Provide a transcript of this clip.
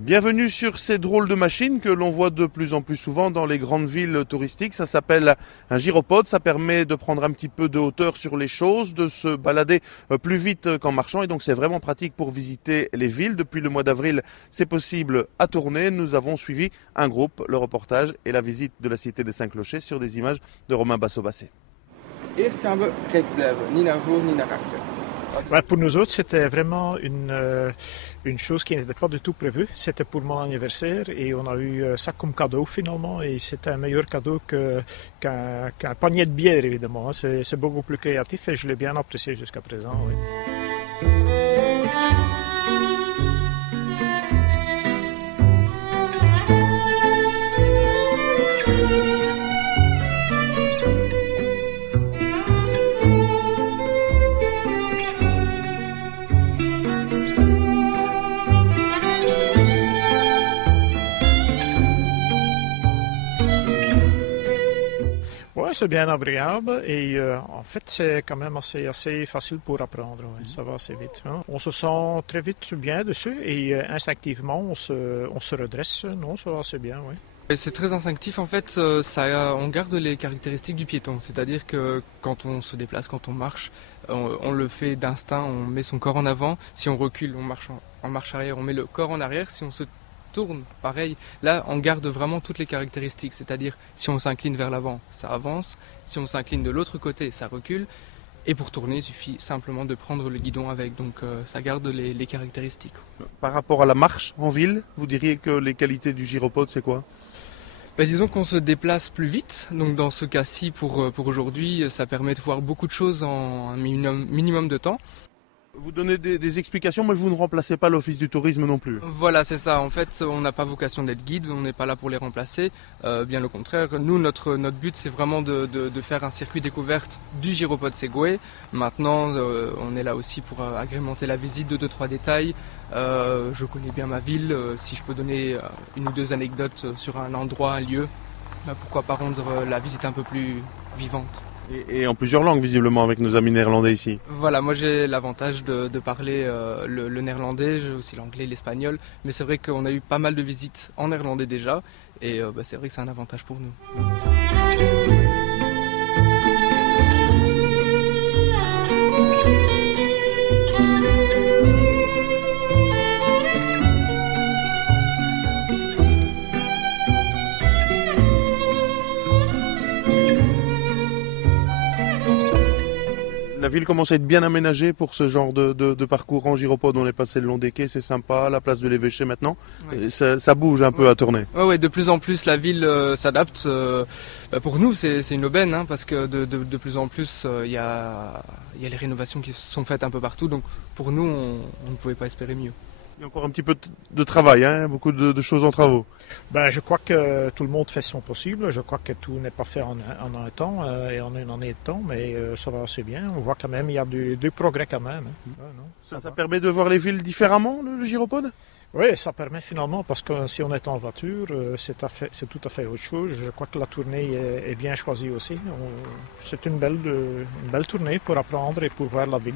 Bienvenue sur ces drôles de machines que l'on voit de plus en plus souvent dans les grandes villes touristiques. Ça s'appelle un gyropode, ça permet de prendre un petit peu de hauteur sur les choses, de se balader plus vite qu'en marchant et donc c'est vraiment pratique pour visiter les villes. Depuis le mois d'avril, c'est possible à Tournai. Nous avons suivi un groupe, le reportage et la visite de la cité des Saint-Clochers sur des images de Romain Basso-Bassé. Eerst gaan we recht blijven, niet naar voor, niet naar achter. Ouais, pour nous autres, c'était vraiment une chose qui n'était pas du tout prévue. C'était pour mon anniversaire et on a eu ça comme cadeau finalement. Et c'était un meilleur cadeau qu'un panier de bière évidemment. C'est beaucoup plus créatif et je l'ai bien apprécié jusqu'à présent. Oui. Ouais, c'est bien agréable et en fait c'est quand même assez facile pour apprendre, ouais. Ça va assez vite. Hein. On se sent très vite bien dessus et instinctivement on se redresse, non, ça va assez bien, oui. Et c'est très instinctif en fait, on garde les caractéristiques du piéton, c'est-à-dire que quand on se déplace, quand on marche, on le fait d'instinct, on met son corps en avant, si on recule, on marche en marche arrière, on met le corps en arrière, si on se tourne, pareil, là on garde vraiment toutes les caractéristiques, c'est-à-dire si on s'incline vers l'avant, ça avance, si on s'incline de l'autre côté, ça recule, et pour tourner, il suffit simplement de prendre le guidon avec, donc ça garde les caractéristiques. Par rapport à la marche en ville, vous diriez que les qualités du gyropode, c'est quoi ? Disons qu'on se déplace plus vite, donc dans ce cas-ci pour aujourd'hui, ça permet de voir beaucoup de choses en un minimum de temps. Vous donnez des explications, mais vous ne remplacez pas l'office du tourisme non plus. Voilà, c'est ça. En fait, on n'a pas vocation d'être guide, on n'est pas là pour les remplacer. Bien au contraire, nous, notre but, c'est vraiment de faire un circuit découverte du gyropode Segway. Maintenant, on est là aussi pour agrémenter la visite de 2-3 détails. Je connais bien ma ville. Si je peux donner une ou deux anecdotes sur un endroit, un lieu, pourquoi pas rendre la visite un peu plus vivante. Et en plusieurs langues, visiblement, avec nos amis néerlandais ici. Voilà, moi j'ai l'avantage de parler le néerlandais, j'ai aussi l'anglais, l'espagnol. Mais c'est vrai qu'on a eu pas mal de visites en néerlandais déjà. Et c'est vrai que c'est un avantage pour nous. La ville commence à être bien aménagée pour ce genre de parcours en gyropode. On est passé le long des quais, c'est sympa, la place de l'évêché maintenant. Ouais. Ça bouge un peu à Tournai. Oui, de plus en plus la ville s'adapte. Pour nous, c'est une aubaine, hein, parce que de plus en plus, il y a les rénovations qui sont faites un peu partout. Donc pour nous, on ne pouvait pas espérer mieux. Il y a encore un petit peu de travail, hein, beaucoup de choses en travaux. Je crois que tout le monde fait son possible. Je crois que tout n'est pas fait en un temps et en une année de temps, mais ça va assez bien. On voit quand même il y a du progrès quand même. Hein. Ouais, non, ça permet de voir les villes différemment, le gyropode ? Oui, ça permet finalement, parce que si on est en voiture, c'est tout à fait autre chose. Je crois que la tournée est bien choisie aussi. C'est une belle tournée pour apprendre et pour voir la ville.